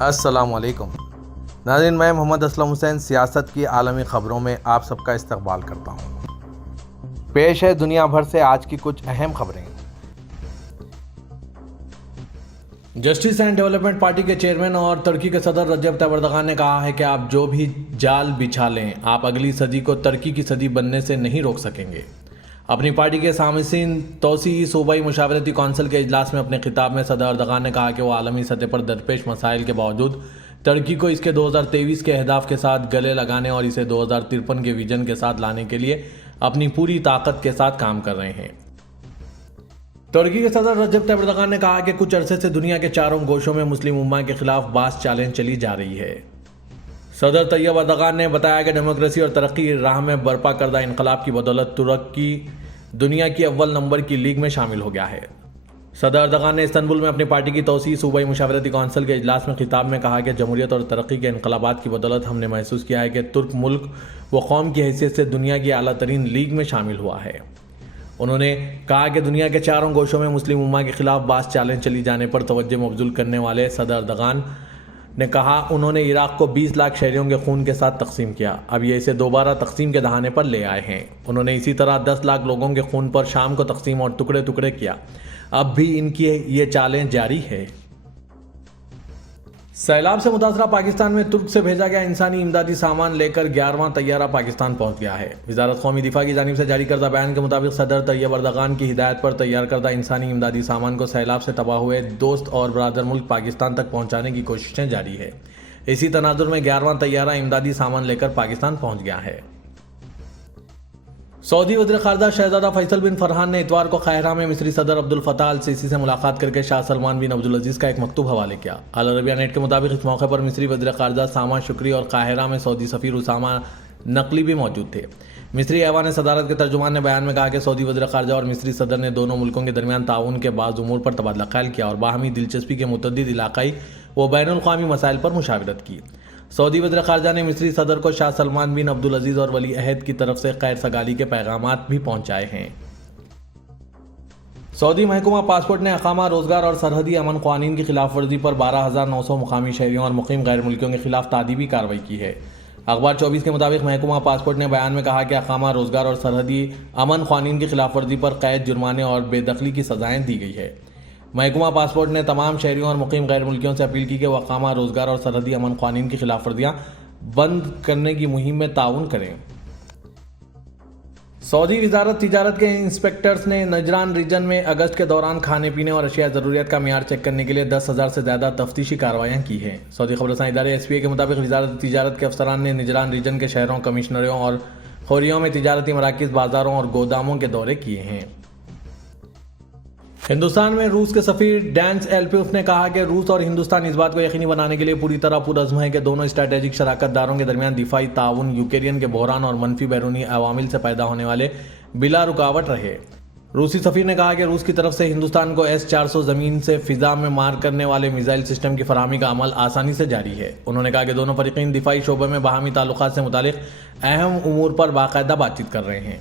السلام علیکم ناظرین، میں محمد اسلم حسین سیاست کی عالمی خبروں میں آپ سب کا استقبال کرتا ہوں۔ پیش ہے دنیا بھر سے آج کی کچھ اہم خبریں۔ جسٹس اینڈ ڈیولپمنٹ پارٹی کے چیئرمین اور ترکی کے صدر رجب طیب اردغان نے کہا ہے کہ آپ جو بھی جال بچھا لیں، آپ اگلی صدی کو ترکی کی صدی بننے سے نہیں روک سکیں گے۔ اپنی پارٹی کے سامعین توسیعی صوبائی مشاورتی کونسل کے اجلاس میں اپنے خطاب میں صدر اردغان نے کہا کہ وہ عالمی سطح پر درپیش مسائل کے باوجود ترکی کو اس کے 2023 کے اہداف کے ساتھ گلے لگانے اور اسے 2053 کے ویژن کے ساتھ لانے کے لیے اپنی پوری طاقت کے ساتھ کام کر رہے ہیں۔ ترکی کے صدر رجب طیب اردغان نے کہا کہ کچھ عرصے سے دنیا کے چاروں گوشوں میں مسلم امہ کے خلاف باس چالیں چلی جا رہی ہے۔ صدر طیب اردغان نے بتایا کہ ڈیموکریسی اور ترقی کی راہ میں برپا کردہ انقلاب کی بدولت ترکی دنیا کی اول نمبر کی لیگ میں شامل ہو گیا ہے۔ صدر اردغان نے استنبول میں اپنی پارٹی کی توسیعی صوبائی مشاورتی کونسل کے اجلاس میں خطاب میں کہا کہ جمہوریت اور ترقی کے انقلابات کی بدولت ہم نے محسوس کیا ہے کہ ترک ملک و قوم کی حیثیت سے دنیا کی اعلیٰ ترین لیگ میں شامل ہوا ہے۔ انہوں نے کہا کہ دنیا کے چاروں گوشوں میں مسلم امہ کے خلاف باس چالیں چلی جانے پر توجہ مبذول کرنے والے صدر اردغان نے کہا انہوں نے عراق کو 20 لاکھ شہریوں کے خون کے ساتھ تقسیم کیا، اب یہ اسے دوبارہ تقسیم کے دہانے پر لے آئے ہیں۔ انہوں نے اسی طرح 10 لاکھ لوگوں کے خون پر شام کو تقسیم اور ٹکڑے ٹکڑے کیا، اب بھی ان کی یہ چالیں جاری ہے۔ سیلاب سے متاثرہ پاکستان میں ترک سے بھیجا گیا انسانی امدادی سامان لے کر 11واں طیارہ پاکستان پہنچ گیا ہے۔ وزارت قومی دفاع کی جانب سے جاری کردہ بیان کے مطابق صدر طیب اردغان کی ہدایت پر تیار کردہ انسانی امدادی سامان کو سیلاب سے تباہ ہوئے دوست اور برادر ملک پاکستان تک پہنچانے کی کوششیں جاری ہے۔ اسی تناظر میں 11واں طیارہ امدادی سامان لے کر پاکستان پہنچ گیا ہے۔ سعودی وزیر خارجہ شہزادہ فیصل بن فرحان نے اتوار کو قاہرہ میں مصری صدر عبد الفتاح السیسی سے ملاقات کر کے شاہ سلمان بن عبدالعزیز کا ایک مکتوب حوالے کیا۔ العربیہ نیٹ کے مطابق اس موقع پر مصری وزیر خارجہ سامہ شکری اور قاہرہ میں سعودی سفیر اسامہ نقلی بھی موجود تھے۔ مصری ایوان صدارت کے ترجمان نے بیان میں کہا کہ سعودی وزیر خارجہ اور مصری صدر نے دونوں ملکوں کے درمیان تعاون کے بعض امور پر تبادلہ خیال کیا اور باہمی دلچسپی کے متعدد علاقائی و بین الاقوامی مسائل پر مشاورت کی۔ سعودی وزیر خارجہ نے مصری صدر کو شاہ سلمان بن عبدالعزیز اور ولی عہد کی طرف سے خیر سگالی کے پیغامات بھی پہنچائے ہیں۔ سعودی محکمہ پاسپورٹ نے اقامہ روزگار اور سرحدی امن قوانین کی خلاف ورزی پر 12,900 مقامی شہریوں اور مقیم غیر ملکیوں کے خلاف تعدیبی کارروائی کی ہے۔ اخبار 24 کے مطابق محکمہ پاسپورٹ نے بیان میں کہا کہ اقامہ روزگار اور سرحدی امن قوانین کی خلاف ورزی پر قید، جرمانے اور بے دخلی کی سزائیں دی گئی ہے۔ محکمہ پاسپورٹ نے تمام شہریوں اور مقیم غیر ملکیوں سے اپیل کی کہ وہ اقامہ روزگار اور سرحدی امن قوانین کی خلاف ورزیاں بند کرنے کی مہم میں تعاون کریں۔ سعودی وزارت تجارت کے انسپیکٹرز نے نجران ریجن میں اگست کے دوران کھانے پینے اور اشیاء ضروریات کا معیار چیک کرنے کے لیے 10,000 سے زیادہ تفتیشی کارروائیاں کی ہیں۔ سعودی خبر رساں ادارے SPA کے مطابق وزارت تجارت کے افسران نے نجران ریجن کے شہروں، کمشنریوں اور خوریوں میں تجارتی مراکز، بازاروں اور گوداموں کے دورے کیے ہیں۔ ہندوستان میں روس کے سفیر ڈینس ایلپیوف نے کہا کہ روس اور ہندوستان اس بات کو یقینی بنانے کے لیے پوری طرح پرعزم ہے کہ دونوں اسٹریٹجک شراکت داروں کے درمیان دفاعی تعاون یوکرین کے بحران اور منفی بیرونی عوامل سے پیدا ہونے والے بلا رکاوٹ رہے۔ روسی سفیر نے کہا کہ روس کی طرف سے ہندوستان کو S-400 زمین سے فضا میں مار کرنے والے میزائل سسٹم کی فراہمی کا عمل آسانی سے جاری ہے۔ انہوں نے کہا کہ دونوں فریقین دفاعی شعبے میں باہمی تعلقات سے متعلق اہم امور پر باقاعدہ بات چیت کر رہے ہیں۔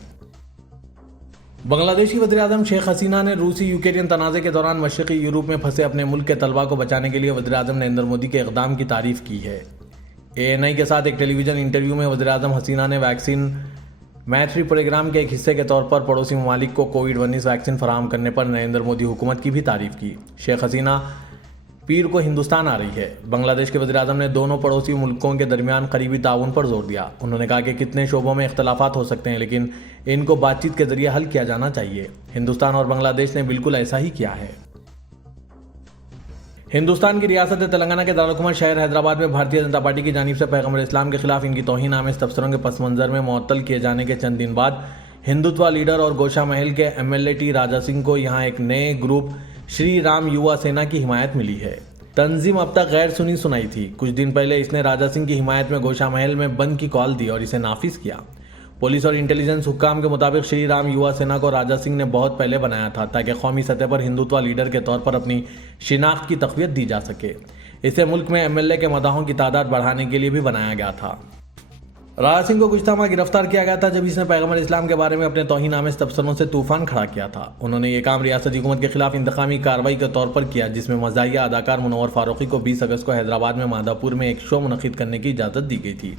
بنگلہ دیشی وزیر اعظم شیخ حسینہ نے روسی یوکرین تنازع کے دوران مشرقی یورپ میں پھنسے اپنے ملک کے طلباء کو بچانے کے لیے وزیر اعظم نریندر مودی کے اقدام کی تعریف کی ہے۔ ANI کے ساتھ ایک ٹیلی ویژن انٹرویو میں وزیر اعظم حسینہ نے ویکسین میٹری پروگرام کے ایک حصے کے طور پر پڑوسی ممالک کو کووڈ-19 ویکسین فراہم کرنے پر نریندر مودی حکومت کی بھی تعریف کی۔ شیخ حسینہ پیر کو ہندوستان آ رہی ہے۔ بنگلہ دیش کے وزیر اعظم نے دونوں پڑوسی ملکوں کے درمیان قریبی تعاون پر زور دیا۔ انہوں نے کہا کہ کتنے شعبوں میں اختلافات ہو سکتے ہیں لیکن ان کو بات چیت کے ذریعے حل کیا جانا چاہیے۔ ہندوستان اور بنگلہ دیش نے بالکل ایسا ہی کیا ہے۔ ہندوستان کی ریاست تلنگانہ کے دارالحکومت شہر حیدرآباد میں بھارتیہ جنتا پارٹی کی جانب سے پیغمبر اسلام کے خلاف ان کی توہین آمیز تبصروں کے پس منظر میں معطل کیے جانے کے چند دن بعد ہندوتوا لیڈر اور گوشا محل کے MLA ٹی راجا سنگھ کو یہاں ایک نئے گروپ شری رام یووا سینا کی حمایت ملی ہے۔ تنظیم اب تک غیر سنی سنائی تھی۔ کچھ دن پہلے اس نے راجا سنگھ کی حمایت میں گوشا محل میں بند کی کال دی اور اسے نافذ کیا۔ پولیس اور انٹیلیجنس حکام کے مطابق شری رام یووا سینا کو راجا سنگھ نے بہت پہلے بنایا تھا تاکہ قومی سطح پر ہندوتوا لیڈر کے طور پر اپنی شناخت کی تقویت دی جا سکے۔ اسے ملک میں MLA کے مداحوں کی تعداد بڑھانے کے لیے بھی بنایا گیا تھا۔ راجا سنگھ کو گزشتہ ماہ گرفتار کیا گیا تھا جب اس نے پیغمبر اسلام کے بارے میں اپنے توہین آمیز تبصروں سے طوفان کھڑا کیا تھا۔ انہوں نے یہ کام ریاستی حکومت کے خلاف انتقامی کارروائی کے طور پر کیا، جس میں مزاحیہ اداکار منور فاروقی کو 20 اگست کو حیدرآباد میں مادھاپور میں ایک شو منعقد کرنے کی اجازت دی گئی تھی۔